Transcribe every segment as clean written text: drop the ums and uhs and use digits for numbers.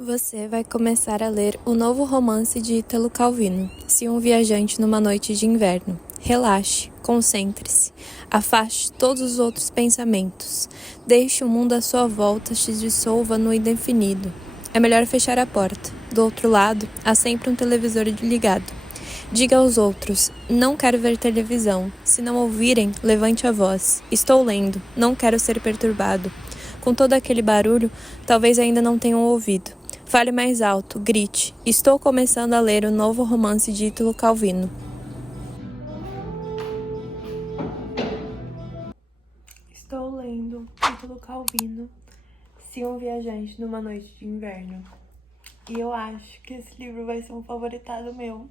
Você vai começar a ler o novo romance de Ítalo Calvino, Se um Viajante numa Noite de Inverno. Relaxe, concentre-se, afaste todos os outros pensamentos. Deixe o mundo à sua volta se dissolva no indefinido. É melhor fechar a porta. Do outro lado, há sempre um televisor ligado. Diga aos outros, não quero ver televisão. Se não ouvirem, levante a voz. Estou lendo, não quero ser perturbado. Com todo aquele barulho, talvez ainda não tenham ouvido. Fale mais alto, grite. Estou começando a ler o novo romance de Ítalo Calvino. Estou lendo Ítalo Calvino, Se um Viajante numa Noite de Inverno. E eu acho que esse livro vai ser um favoritado meu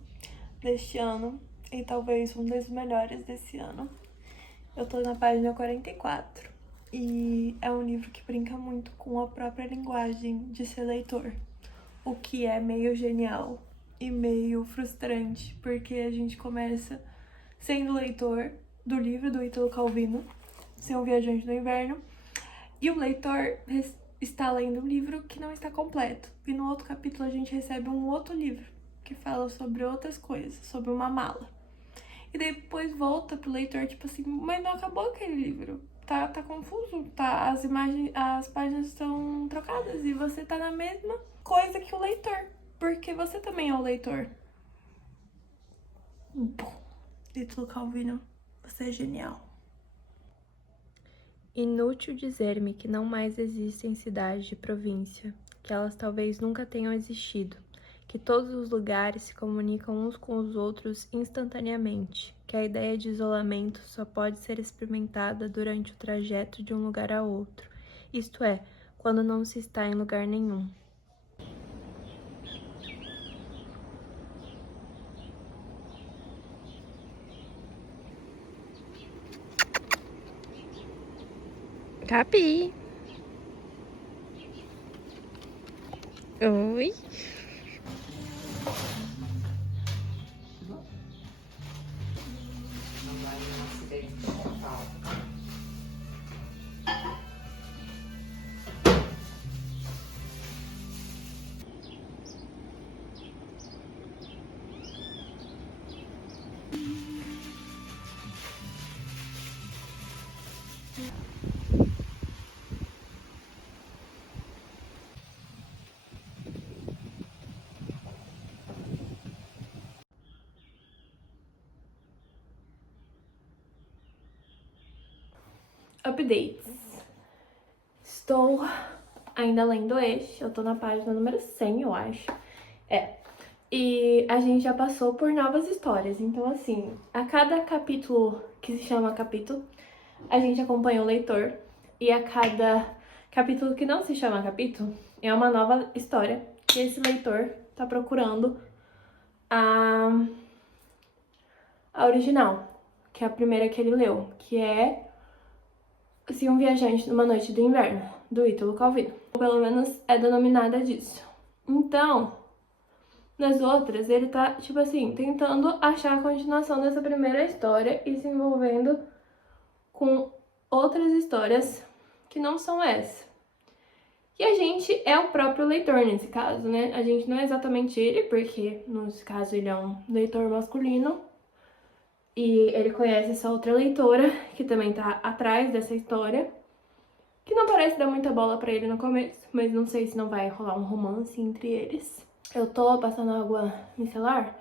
deste ano e talvez um dos melhores desse ano. Eu tô na página 44 e é um livro que brinca muito com a própria linguagem de ser leitor, o que é meio genial e meio frustrante, porque a gente começa sendo leitor do livro do Ítalo Calvino, Ser um Viajante no Inverno, e o leitor está lendo um livro que não está completo. E no outro capítulo a gente recebe um outro livro que fala sobre outras coisas, sobre uma mala. E depois volta pro leitor, tipo assim, mas não acabou aquele livro. Tá confuso, tá? As imagens, as páginas estão trocadas e você tá na mesma coisa que o leitor. Porque você também é o leitor. Bom, Ítalo Calvino, você é genial. Inútil dizer-me que não mais existem cidades de província, que elas talvez nunca tenham existido, que todos os lugares se comunicam uns com os outros instantaneamente, que a ideia de isolamento só pode ser experimentada durante o trajeto de um lugar a outro, isto é, quando não se está em lugar nenhum. Capi! Oi! Updates. Estou ainda lendo este, eu tô na página número 100, eu acho. E a gente já passou por novas histórias, então assim, a cada capítulo que se chama capítulo, a gente acompanha o leitor. E a cada capítulo que não se chama capítulo, é uma nova história que esse leitor tá procurando a original, que é a primeira que ele leu, que é Se um Viajante numa Noite de Inverno, do Ítalo Calvino. Ou pelo menos é denominada disso. Então, nas outras, ele tá, tipo assim, tentando achar a continuação dessa primeira história e se envolvendo com outras histórias que não são essa. E a gente é o próprio leitor nesse caso, né? A gente não é exatamente ele, porque nesse caso ele é um leitor masculino. E ele conhece essa outra leitora, que também tá atrás dessa história, que não parece dar muita bola pra ele no começo, mas não sei se não vai rolar um romance entre eles. Eu tô passando água micelar,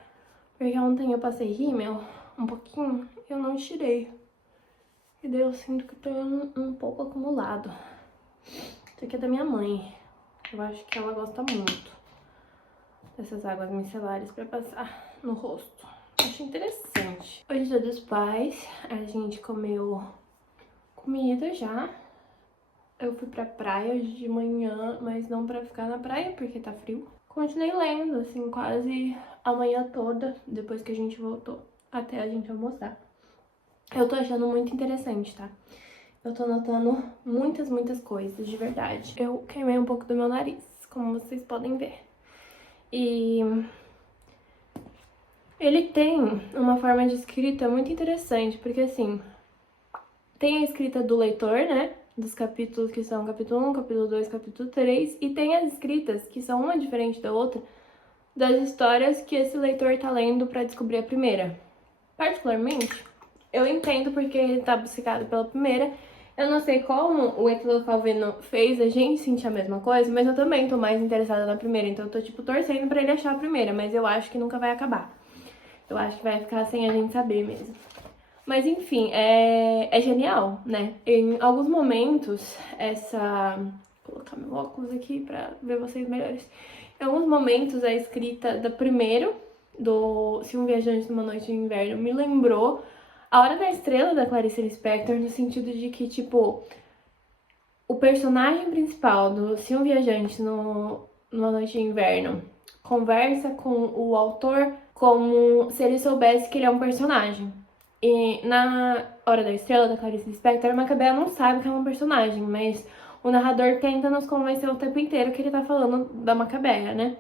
porque ontem eu passei rímel um pouquinho e eu não tirei. E daí eu sinto que tô um pouco acumulado. Isso aqui é da minha mãe. Eu acho que ela gosta muito dessas águas micelares pra passar no rosto. Acho interessante. Hoje é Dia dos Pais, a gente comeu comida já. Eu fui pra praia hoje de manhã, mas não pra ficar na praia porque tá frio. Continuei lendo, assim, quase a manhã toda, depois que a gente voltou, até a gente almoçar. Eu tô achando muito interessante, tá? Eu tô notando muitas coisas, de verdade. Eu queimei um pouco do meu nariz, como vocês podem ver. E ele tem uma forma de escrita muito interessante, porque assim, tem a escrita do leitor, né? dos capítulos que são capítulo 1, capítulo 2, capítulo 3, e tem as escritas, que são uma diferente da outra, das histórias que esse leitor tá lendo para descobrir a primeira. Particularmente, eu entendo porque ele tá obcecado pela primeira. Eu não sei como o Ítalo Calvino fez a gente sentir a mesma coisa, mas eu também tô mais interessada na primeira, então eu tô, tipo, torcendo pra ele achar a primeira, mas eu acho que nunca vai acabar. Eu acho que vai ficar sem a gente saber mesmo. Mas enfim, é genial, né? Em alguns momentos, vou colocar meu óculos aqui pra ver vocês melhores. Em alguns momentos, a escrita do primeiro, do Se um Viajante numa Noite de Inverno, me lembrou A Hora da Estrela, da Clarice Lispector, no sentido de que, tipo, o personagem principal do Se um Viajante numa Noite de Inverno conversa com o autor como se ele soubesse que ele é um personagem. E na Hora da Estrela, da Clarice Lispector, a Macabea não sabe que é um personagem, mas o narrador tenta nos convencer o tempo inteiro que ele tá falando da Macabea, né?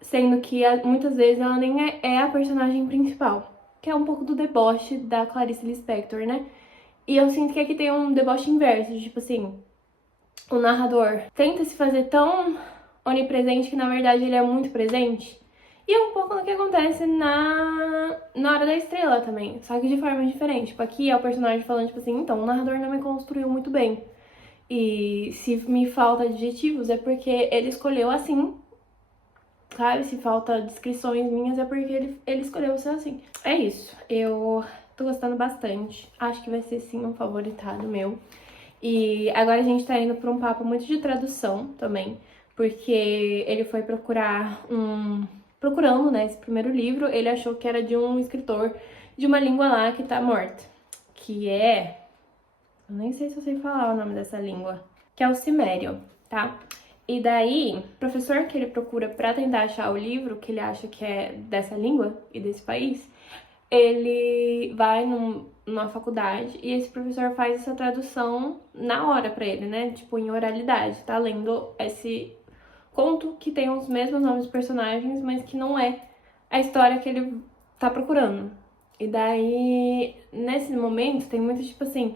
Sendo que muitas vezes ela nem é a personagem principal, que é um pouco do deboche da Clarice Lispector, né? E eu sinto que aqui tem um deboche inverso, tipo assim, o narrador tenta se fazer tão onipresente que na verdade ele é muito presente. E é um pouco do que acontece na Hora da Estrela também, só que de forma diferente. Tipo, aqui é o personagem falando, tipo assim, então, o narrador não me construiu muito bem. E se me falta adjetivos é porque ele escolheu assim, sabe? Se falta descrições minhas é porque ele escolheu ser assim. É isso, eu tô gostando bastante. Acho que vai ser sim um favoritado meu. E agora a gente tá indo pra um papo muito de tradução também, porque ele foi procurando, né, esse primeiro livro, ele achou que era de um escritor de uma língua lá que tá morta, que é... eu nem sei se eu sei falar o nome dessa língua, que é o Cimério, tá? E daí, o professor que ele procura pra tentar achar o livro, que ele acha que é dessa língua e desse país, ele vai numa faculdade e esse professor faz essa tradução na hora pra ele, né? Tipo, em oralidade, tá lendo esse conto que tem os mesmos nomes dos personagens, mas que não é a história que ele tá procurando. E daí, nesse momento, tem muito, tipo assim,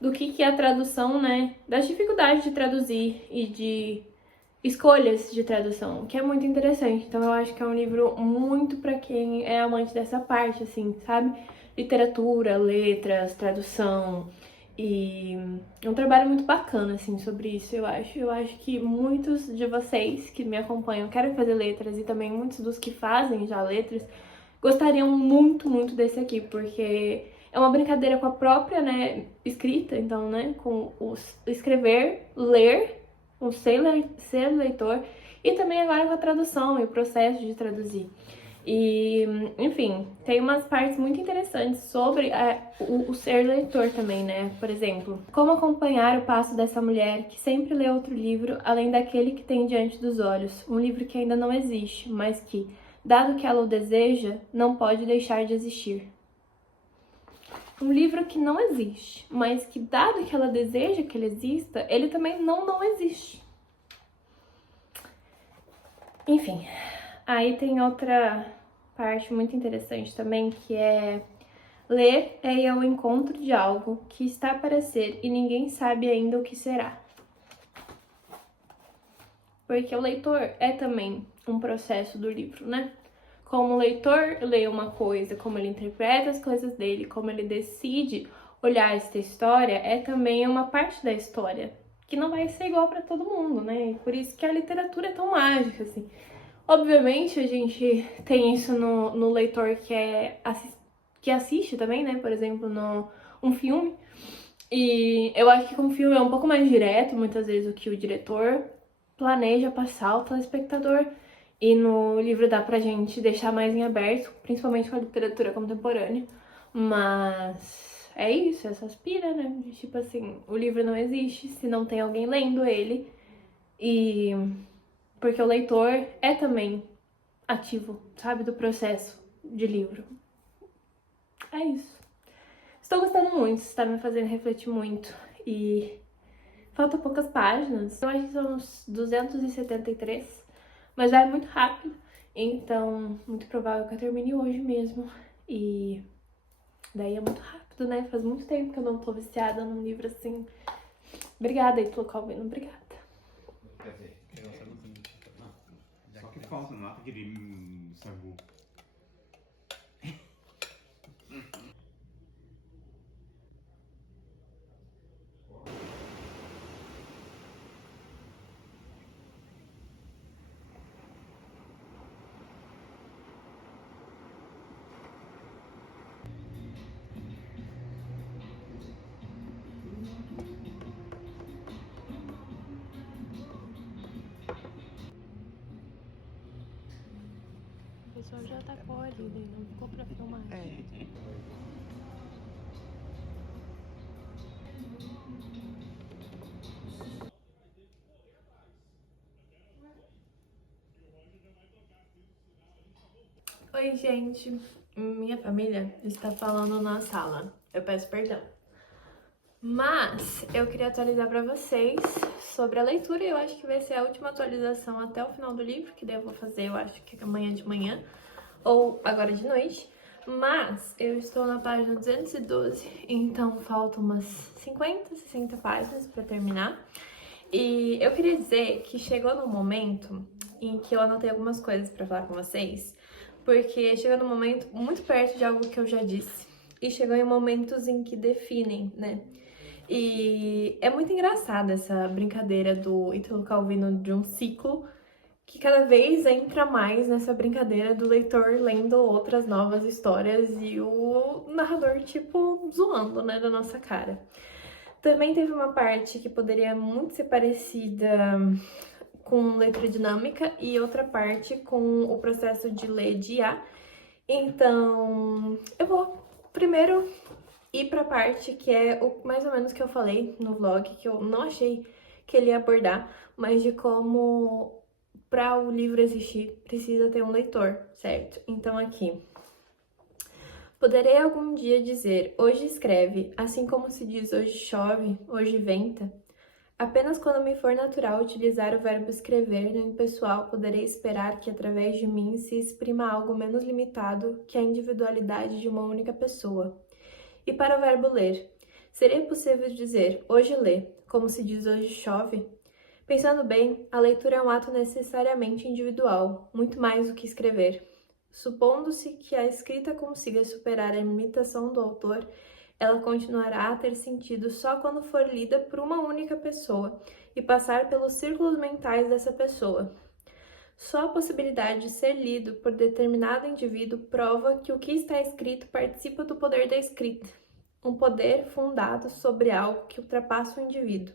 do que é a tradução, né? Das dificuldades de traduzir e de escolhas de tradução, que é muito interessante. Então eu acho que é um livro muito pra quem é amante dessa parte, assim, sabe? Literatura, letras, tradução. E é um trabalho muito bacana, assim, sobre isso, eu acho. Eu acho que muitos de vocês que me acompanham querem fazer letras e também muitos dos que fazem já letras gostariam muito, muito desse aqui, porque é uma brincadeira com a própria, né, escrita, então, né, com o escrever, ler, o ser leitor, e também agora com a tradução e o processo de traduzir. E, enfim, tem umas partes muito interessantes sobre o ser leitor também, né? Por exemplo, como acompanhar o passo dessa mulher que sempre lê outro livro além daquele que tem diante dos olhos, um livro que ainda não existe, mas que, dado que ela o deseja, não pode deixar de existir. Um livro que não existe, mas que, dado que ela deseja que ele exista, ele também não existe. Enfim, aí tem outra parte muito interessante também, que é ler é ir ao encontro de algo que está para ser e ninguém sabe ainda o que será. Porque o leitor é também um processo do livro, né? Como o leitor lê uma coisa, como ele interpreta as coisas dele, como ele decide olhar esta história, é também uma parte da história, que não vai ser igual para todo mundo, né? E por isso que a literatura é tão mágica, assim. Obviamente, a gente tem isso no leitor que assiste também, né? Por exemplo, um filme. E eu acho que com o filme é um pouco mais direto, muitas vezes, o que o diretor planeja passar ao telespectador. E no livro dá pra gente deixar mais em aberto, principalmente com a literatura contemporânea. Mas é isso, essas pira, né? De, tipo assim, o livro não existe se não tem alguém lendo ele. E porque o leitor é também ativo, sabe, do processo de livro. É isso. Estou gostando muito, está me fazendo refletir muito. E faltam poucas páginas. Eu acho que são uns 273, mas vai muito rápido. Então, muito provável que eu termine hoje mesmo. E daí é muito rápido, né? Faz muito tempo que eu não tô viciada num livro assim. Obrigada, Ítalo Calvino, obrigada. Quer dizer, só que falta nada de sagu. O pessoal já atacou ali, não ficou pra filmar. Oi, gente. Minha família está falando na sala. Eu peço perdão. Mas eu queria atualizar pra vocês sobre a leitura. Eu acho que vai ser a última atualização até o final do livro, que daí eu vou fazer, eu acho que amanhã de manhã ou agora de noite. Mas eu estou na página 212, então faltam umas 50, 60 páginas pra terminar. E eu queria dizer que chegou num momento em que eu anotei algumas coisas pra falar com vocês, porque chegou num momento muito perto de algo que eu já disse. E chegou em momentos em que definem, né? E é muito engraçada essa brincadeira do Ítalo Calvino de um ciclo que cada vez entra mais nessa brincadeira do leitor lendo outras novas histórias e o narrador, tipo, zoando, né, da nossa cara. Também teve uma parte que poderia muito ser parecida com leitura dinâmica e outra parte com o processo de ler de IA. Então, eu vou primeiro ir pra parte que é o mais ou menos que eu falei no vlog, que eu não achei que ele ia abordar, mas de como para o livro existir precisa ter um leitor, certo? Então aqui. Poderei algum dia dizer, hoje escreve, assim como se diz hoje chove, hoje venta? Apenas quando me for natural utilizar o verbo escrever no impessoal, poderei esperar que através de mim se exprima algo menos limitado que a individualidade de uma única pessoa. E para o verbo ler, seria possível dizer hoje lê, como se diz hoje chove? Pensando bem, a leitura é um ato necessariamente individual, muito mais do que escrever. Supondo-se que a escrita consiga superar a imitação do autor, ela continuará a ter sentido só quando for lida por uma única pessoa e passar pelos círculos mentais dessa pessoa. Só a possibilidade de ser lido por determinado indivíduo prova que o que está escrito participa do poder da escrita, um poder fundado sobre algo que ultrapassa o indivíduo.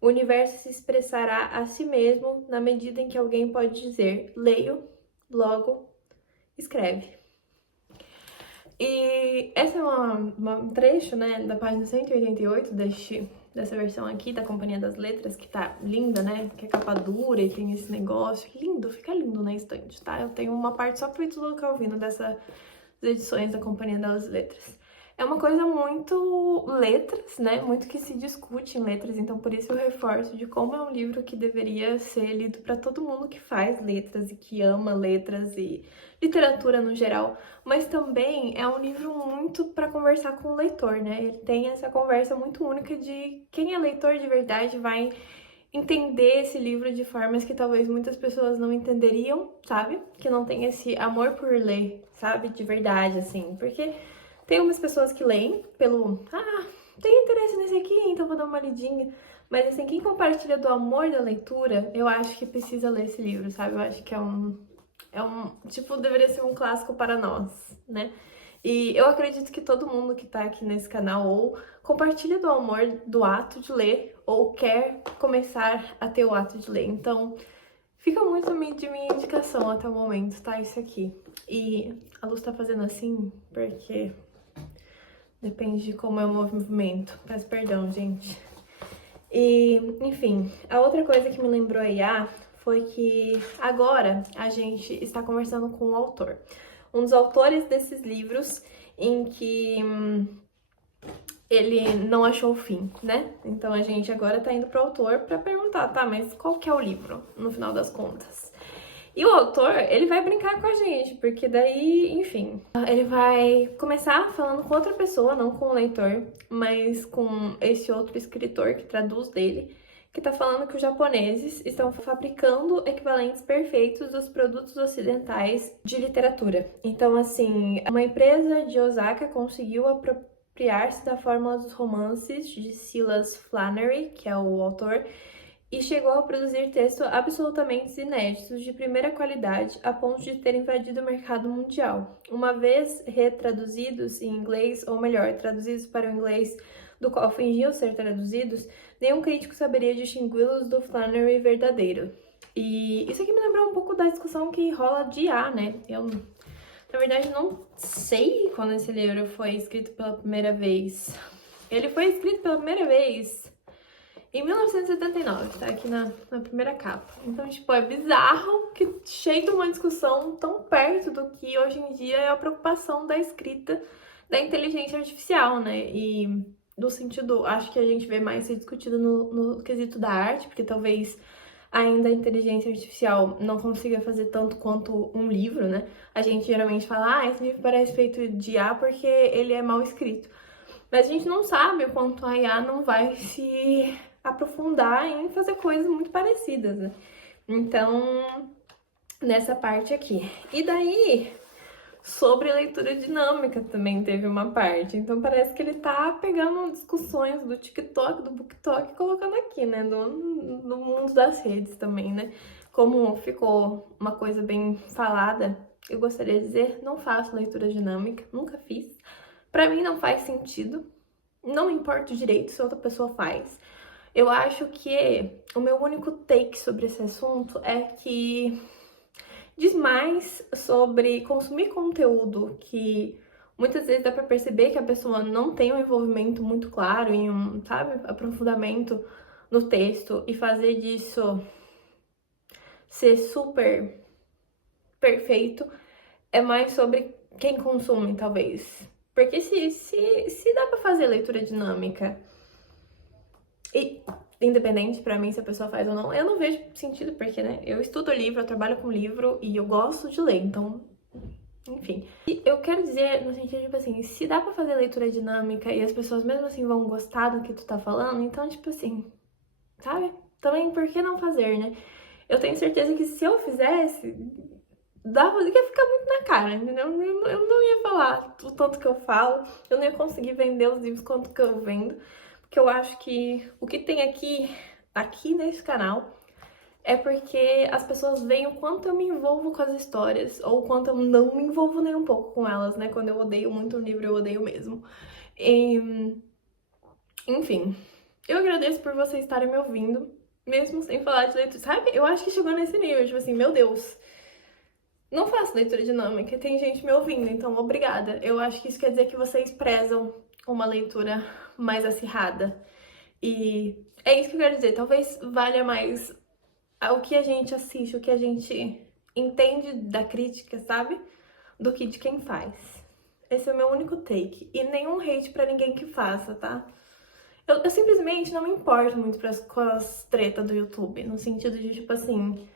O universo se expressará a si mesmo na medida em que alguém pode dizer, leio, logo, escreve. E esse é um trecho, né, da página 188 dessa versão aqui, da Companhia das Letras, que tá linda, né, que é capa dura e tem esse negócio, lindo, fica lindo na estante, tá? Eu tenho uma parte só pro Ítalo Calvino dessas edições da Companhia das Letras. É uma coisa muito letras, né? Muito que se discute em letras, então por isso eu reforço de como é um livro que deveria ser lido para todo mundo que faz letras e que ama letras e literatura no geral, mas também é um livro muito para conversar com o leitor, né? Ele tem essa conversa muito única de quem é leitor de verdade vai entender esse livro de formas que talvez muitas pessoas não entenderiam, sabe? Que não tem esse amor por ler, sabe? De verdade, assim, porque tem umas pessoas que leem pelo, tem interesse nesse aqui, então vou dar uma lidinha. Mas assim, quem compartilha do amor da leitura, eu acho que precisa ler esse livro, sabe? Eu acho que tipo, deveria ser um clássico para nós, né? E eu acredito que todo mundo que tá aqui nesse canal ou compartilha do amor do ato de ler ou quer começar a ter o ato de ler. Então, fica muito de minha indicação até o momento, tá? Isso aqui. E a luz tá fazendo assim porque depende de como é o movimento. Peço perdão, gente. E, enfim, a outra coisa que me lembrou a IA foi que agora a gente está conversando com o autor. Um dos autores desses livros em que ele não achou o fim, né? Então a gente agora tá indo pro autor pra perguntar, tá, mas qual que é o livro, no final das contas? E o autor, ele vai brincar com a gente, porque daí, enfim, ele vai começar falando com outra pessoa, não com o leitor, mas com esse outro escritor que traduz dele, que tá falando que os japoneses estão fabricando equivalentes perfeitos dos produtos ocidentais de literatura. Então, assim, uma empresa de Osaka conseguiu apropriar-se da fórmula dos romances de Silas Flannery, que é o autor, e chegou a produzir textos absolutamente inéditos, de primeira qualidade, a ponto de ter invadido o mercado mundial. Uma vez retraduzidos em inglês, ou melhor, traduzidos para o inglês do qual fingiam ser traduzidos, nenhum crítico saberia distingui-los do Flannery verdadeiro. E isso aqui me lembrou um pouco da discussão que rola de IA, né? Eu, na verdade, não sei quando esse livro foi escrito pela primeira vez. Ele foi escrito pela primeira vez em 1979, tá aqui na primeira capa. Então, tipo, é bizarro que chegue uma discussão tão perto do que hoje em dia é a preocupação da escrita da inteligência artificial, né? E do sentido, acho que a gente vê mais ser discutido no quesito da arte, porque talvez ainda a inteligência artificial não consiga fazer tanto quanto um livro, né? A gente geralmente fala, ah, esse livro parece feito de IA porque ele é mal escrito. Mas a gente não sabe o quanto a IA não vai se aprofundar em fazer coisas muito parecidas, né? Então, nessa parte aqui. E daí, sobre leitura dinâmica também teve uma parte. Então, parece que ele tá pegando discussões do TikTok, do BookTok, e colocando aqui, né? No mundo das redes também, né? Como ficou uma coisa bem falada, eu gostaria de dizer, não faço leitura dinâmica, nunca fiz. Pra mim não faz sentido, não importa o direito se outra pessoa faz. Eu acho que o meu único take sobre esse assunto é que diz mais sobre consumir conteúdo que muitas vezes dá pra perceber que a pessoa não tem um envolvimento muito claro em um, sabe, aprofundamento no texto e fazer disso ser super perfeito é mais sobre quem consome, talvez. Porque se dá pra fazer leitura dinâmica e independente pra mim se a pessoa faz ou não, eu não vejo sentido, porque, né, eu estudo livro, eu trabalho com livro e eu gosto de ler, então, enfim. E eu quero dizer, no sentido, tipo assim, se dá pra fazer leitura dinâmica e as pessoas mesmo assim vão gostar do que tu tá falando, então, tipo assim, sabe? Também, por que não fazer, né? Eu tenho certeza que se eu fizesse, ia ficar muito na cara, entendeu? Eu não ia falar o tanto que eu falo, eu não ia conseguir vender os livros quanto que eu vendo, porque eu acho que o que tem aqui nesse canal é porque as pessoas veem o quanto eu me envolvo com as histórias, ou o quanto eu não me envolvo nem um pouco com elas, né? Quando eu odeio muito um livro, eu odeio mesmo. Enfim, eu agradeço por vocês estarem me ouvindo, mesmo sem falar de leitura, sabe? Eu acho que chegou nesse nível, tipo assim, meu Deus, não faço leitura dinâmica, tem gente me ouvindo, então obrigada. Eu acho que isso quer dizer que vocês prezam uma leitura mais acirrada. E é isso que eu quero dizer, talvez valha mais o que a gente assiste, o que a gente entende da crítica, sabe? Do que de quem faz. Esse é o meu único take. E nenhum hate pra ninguém que faça, tá? Eu simplesmente não me importo muito com as tretas do YouTube, no sentido de, tipo assim,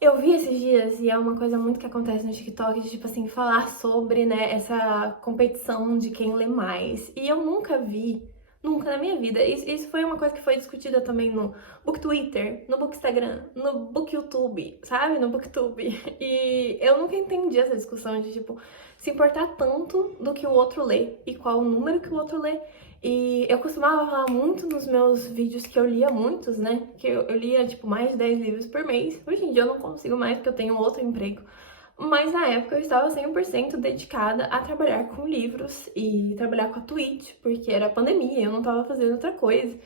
eu vi esses dias, e é uma coisa muito que acontece no TikTok, de, tipo assim, falar sobre, né, essa competição de quem lê mais. E eu nunca vi, nunca na minha vida. Isso foi uma coisa que foi discutida também no BookTwitter, no BookInstagram, no BookYouTube, sabe? No BookTube. E eu nunca entendi essa discussão de, tipo, se importar tanto do que o outro lê e qual o número que o outro lê. E eu costumava falar muito nos meus vídeos que eu lia muitos, né? Que eu lia, tipo, mais de 10 livros por mês. Hoje em dia eu não consigo mais porque eu tenho outro emprego. Mas na época eu estava 100% dedicada a trabalhar com livros e trabalhar com a Twitch, porque era pandemia, eu não estava fazendo outra coisa.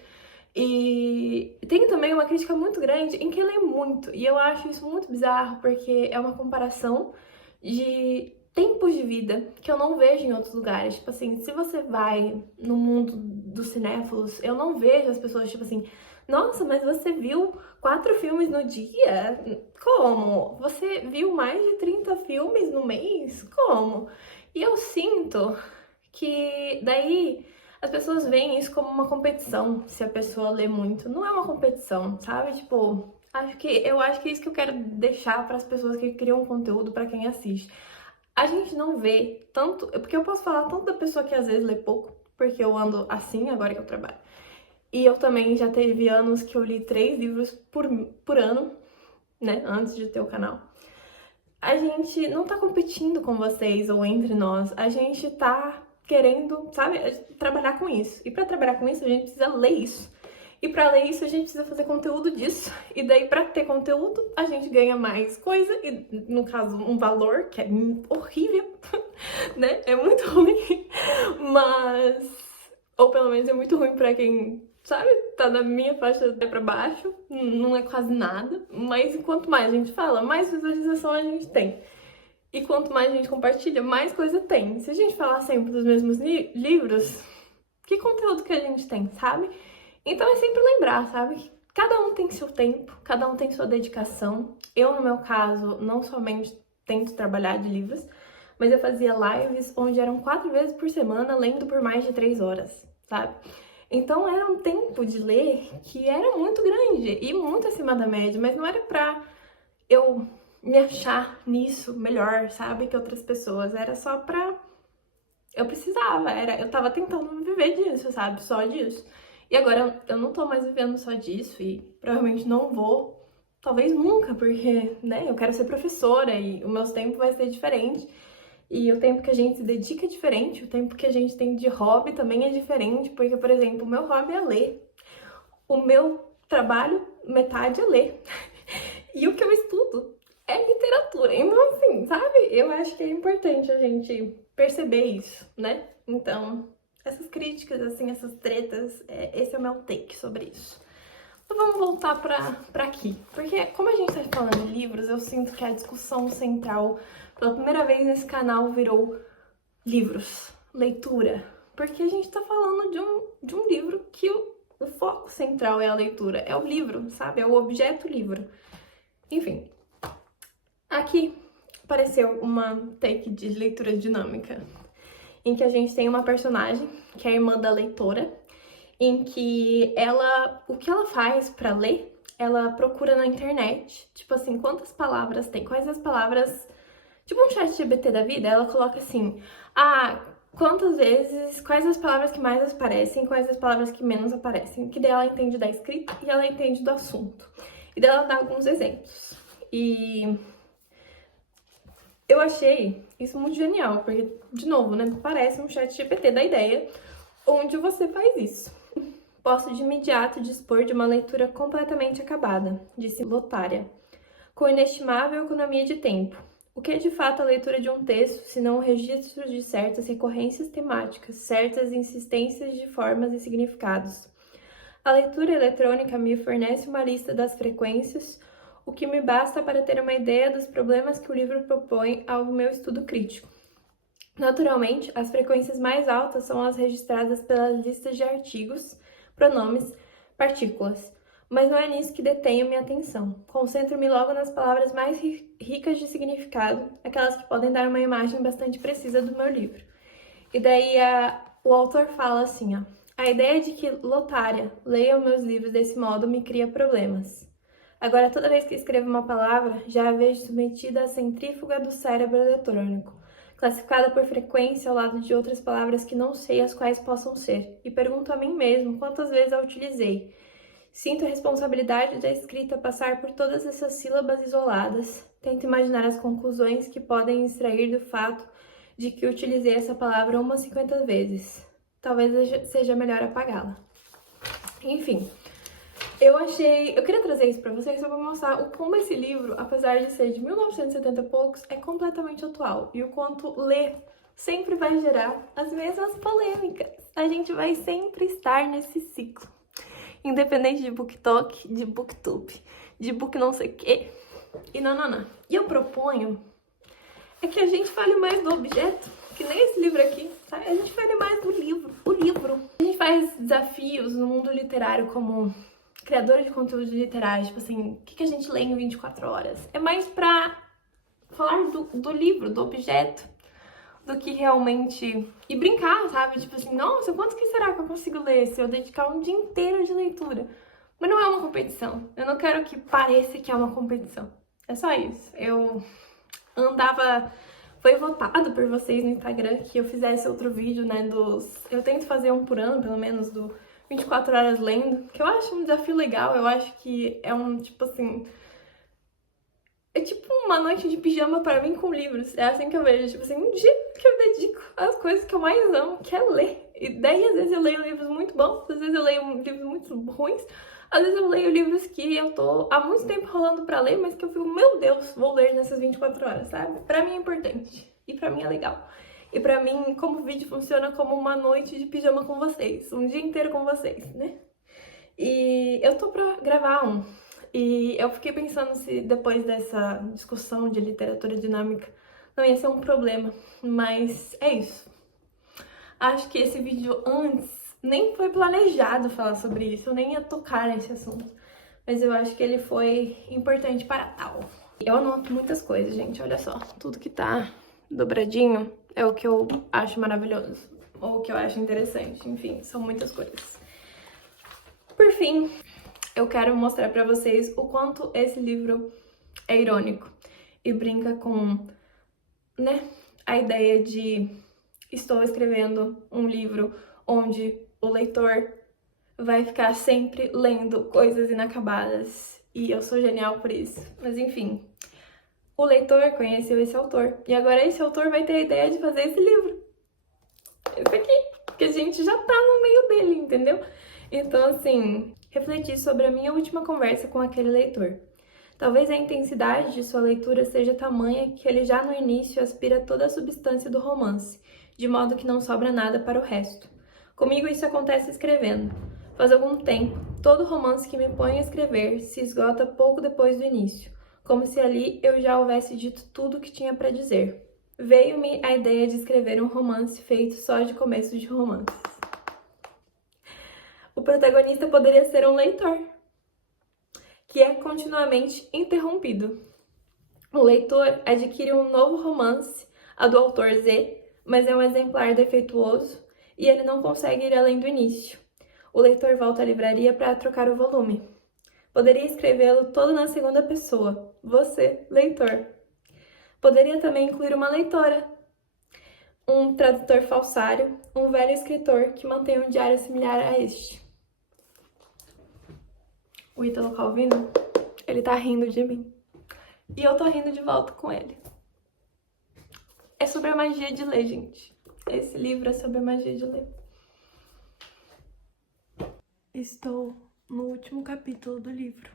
E tem também uma crítica muito grande em quem lê muito. E eu acho isso muito bizarro, porque é uma comparação de tempos de vida que eu não vejo em outros lugares. Tipo assim, se você vai no mundo dos cinéfilos, eu não vejo as pessoas, tipo assim, nossa, mas você viu 4 filmes no dia? Como? Você viu mais de 30 filmes no mês? Como? E eu sinto que daí as pessoas veem isso como uma competição, se a pessoa lê muito. Não é uma competição, sabe? Tipo, Eu acho que é isso que eu quero deixar para as pessoas que criam conteúdo, para quem assiste. A gente não vê tanto, porque eu posso falar tanto da pessoa que às vezes lê pouco, porque eu ando assim agora que eu trabalho. E eu também já teve anos que eu li 3 livros por ano, né, antes de ter o canal. A gente não tá competindo com vocês ou entre nós, a gente tá querendo, sabe, trabalhar com isso. E para trabalhar com isso, a gente precisa ler isso. E para ler isso, a gente precisa fazer conteúdo disso. E daí, para ter conteúdo, a gente ganha mais coisa, e no caso, um valor que é horrível, né? É muito ruim, mas... Ou pelo menos é muito ruim para quem, sabe, tá na minha faixa até pra baixo, não é quase nada. Mas quanto mais a gente fala, mais visualização a gente tem. E quanto mais a gente compartilha, mais coisa tem. Se a gente falar sempre dos mesmos livros, que conteúdo que a gente tem, sabe? Então é sempre lembrar, sabe? Que cada um tem seu tempo, cada um tem sua dedicação. Eu, no meu caso, não somente tento trabalhar de livros, mas eu fazia lives onde eram 4 vezes por semana, lendo por mais de 3 horas, sabe? Então era um tempo de ler que era muito grande e muito acima da média, mas não era pra eu me achar nisso melhor, sabe, que outras pessoas. Era só pra... Eu precisava, eu tava tentando viver disso, sabe, só disso. E agora eu não tô mais vivendo só disso e provavelmente não vou, talvez nunca, porque, né, eu quero ser professora e o meu tempo vai ser diferente. E o tempo que a gente se dedica é diferente, o tempo que a gente tem de hobby também é diferente, porque, por exemplo, o meu hobby é ler. O meu trabalho, metade é ler. E o que eu estudo é literatura. Então, assim, sabe? Eu acho que é importante a gente perceber isso, né? Então, essas críticas, assim, essas tretas, esse é o meu take sobre isso. Então vamos voltar pra aqui. Porque como a gente tá falando de livros, eu sinto que a discussão central, pela primeira vez nesse canal, virou livros, leitura. Porque a gente tá falando de um livro que o foco central é a leitura, é o livro, sabe? É o objeto livro. Enfim, aqui apareceu uma take de leitura dinâmica, em que a gente tem uma personagem, que é a irmã da leitora, em que o que ela faz pra ler, ela procura na internet, tipo assim, quantas palavras tem, quais as palavras, tipo um chat GPT da vida, ela coloca assim, quantas vezes, quais as palavras que mais aparecem, quais as palavras que menos aparecem, que daí ela entende da escrita e ela entende do assunto. E daí ela dá alguns exemplos. E eu achei isso muito genial, porque, de novo, né, parece um chat GPT da ideia, onde você faz isso. Posso de imediato dispor de uma leitura completamente acabada, disse Lotária, com inestimável economia de tempo. O que é de fato a leitura de um texto, senão o registro de certas recorrências temáticas, certas insistências de formas e significados? A leitura eletrônica me fornece uma lista das frequências, o que me basta para ter uma ideia dos problemas que o livro propõe ao meu estudo crítico. Naturalmente, as frequências mais altas são as registradas pelas listas de artigos, pronomes, partículas. Mas não é nisso que detenho minha atenção. Concentro-me logo nas palavras mais ricas de significado, aquelas que podem dar uma imagem bastante precisa do meu livro. E daí o autor fala assim, ó, a ideia de que Lotária leia meus livros desse modo me cria problemas. Agora, toda vez que escrevo uma palavra, já a vejo submetida à centrífuga do cérebro eletrônico, classificada por frequência ao lado de outras palavras que não sei as quais possam ser, e pergunto a mim mesmo quantas vezes a utilizei. Sinto a responsabilidade da escrita passar por todas essas sílabas isoladas. Tento imaginar as conclusões que podem extrair do fato de que utilizei essa palavra umas 50 vezes. Talvez seja melhor apagá-la. Enfim, eu queria trazer isso pra vocês só pra mostrar o como esse livro, apesar de ser de 1970 e poucos, é completamente atual. E o quanto ler sempre vai gerar as mesmas polêmicas. A gente vai sempre estar nesse ciclo. Independente de BookTok, de BookTube, de Book não sei o quê. E não. E eu proponho que a gente fale mais do objeto, que nem esse livro aqui, sabe? A gente fale mais do livro, o livro. A gente faz desafios no mundo literário como criadora de conteúdo literário, tipo assim, o que a gente lê em 24 horas? É mais pra falar do livro, do objeto, do que realmente... E brincar, sabe? Tipo assim, nossa, quanto que será que eu consigo ler se eu dedicar um dia inteiro de leitura? Mas não é uma competição. Eu não quero que pareça que é uma competição. É só isso. Eu andava... Foi votado por vocês no Instagram que eu fizesse outro vídeo, né, Eu tento fazer um por ano, pelo menos, do 24 horas lendo, que eu acho um desafio legal, eu acho que é um, tipo assim... É tipo uma noite de pijama pra mim com livros, é assim que eu vejo, tipo assim, um dia que eu dedico às coisas que eu mais amo, que é ler. E daí, às vezes eu leio livros muito bons, às vezes eu leio livros muito ruins, às vezes eu leio livros que eu tô há muito tempo rolando pra ler, mas que eu fico, meu Deus, vou ler nessas 24 horas, sabe? Pra mim é importante, e pra mim é legal. E pra mim, como vídeo, funciona como uma noite de pijama com vocês, um dia inteiro com vocês, né? E eu tô pra gravar um. E eu fiquei pensando se depois dessa discussão de literatura dinâmica não ia ser um problema, mas é isso. Acho que esse vídeo antes nem foi planejado falar sobre isso, eu nem ia tocar nesse assunto, mas eu acho que ele foi importante para tal. Eu anoto muitas coisas, gente, olha só, tudo que tá dobradinho é o que eu acho maravilhoso, ou o que eu acho interessante, enfim, são muitas coisas. Por fim, eu quero mostrar pra vocês o quanto esse livro é irônico e brinca com, né, a ideia de estou escrevendo um livro onde o leitor vai ficar sempre lendo coisas inacabadas e eu sou genial por isso. Mas enfim, o leitor conheceu esse autor e agora esse autor vai ter a ideia de fazer esse livro. Esse aqui, porque a gente já tá no meio dele, entendeu? Então, assim, refleti sobre a minha última conversa com aquele leitor. Talvez a intensidade de sua leitura seja tamanha que ele já no início aspira toda a substância do romance, de modo que não sobra nada para o resto. Comigo isso acontece escrevendo. Faz algum tempo, todo romance que me ponho a escrever se esgota pouco depois do início, como se ali eu já houvesse dito tudo o que tinha para dizer. Veio-me a ideia de escrever um romance feito só de começos de romance. O protagonista poderia ser um leitor, que é continuamente interrompido. O leitor adquire um novo romance, a do autor Z, mas é um exemplar defeituoso e ele não consegue ir além do início. O leitor volta à livraria para trocar o volume. Poderia escrevê-lo todo na segunda pessoa, você, leitor. Poderia também incluir uma leitora, um tradutor falsário, um velho escritor que mantém um diário similar a este. O Ítalo Calvino, ele tá rindo de mim. E eu tô rindo de volta com ele. É sobre a magia de ler, gente. Esse livro é sobre a magia de ler. Estou no último capítulo do livro.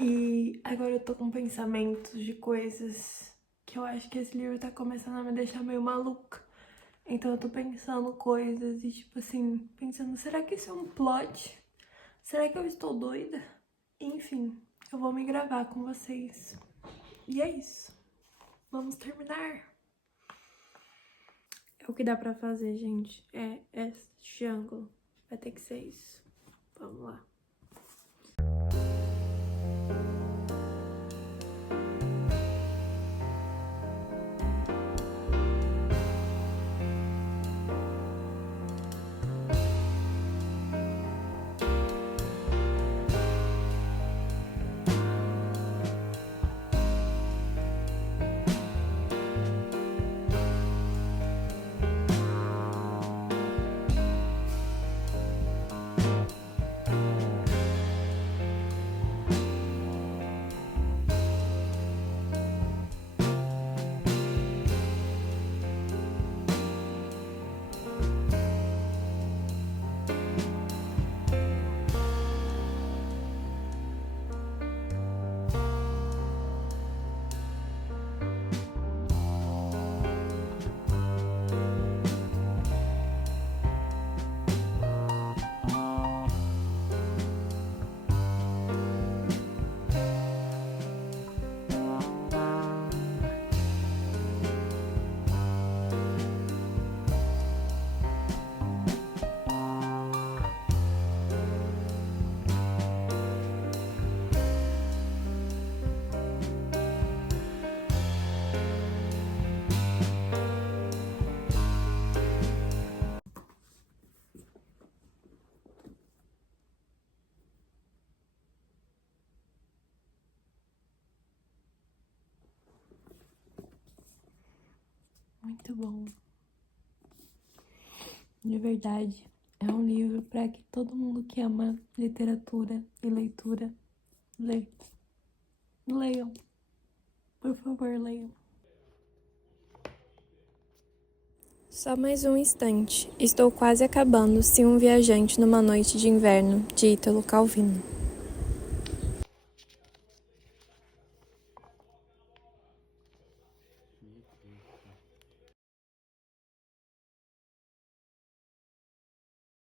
E agora eu tô com pensamentos de coisas que eu acho que esse livro tá começando a me deixar meio maluca. Então eu tô pensando coisas e tipo assim, pensando, será que isso é um plot? Será que eu estou doida? Enfim, eu vou me gravar com vocês. E é isso. Vamos terminar. É o que dá pra fazer, gente. É este ângulo. Vai ter que ser isso. Vamos lá. Muito bom. De verdade, é um livro para que todo mundo que ama literatura e leitura lê. Leiam. Por favor, leiam. Só mais um instante. Estou quase acabando Se um Viajante numa Noite de Inverno, de Ítalo Calvino.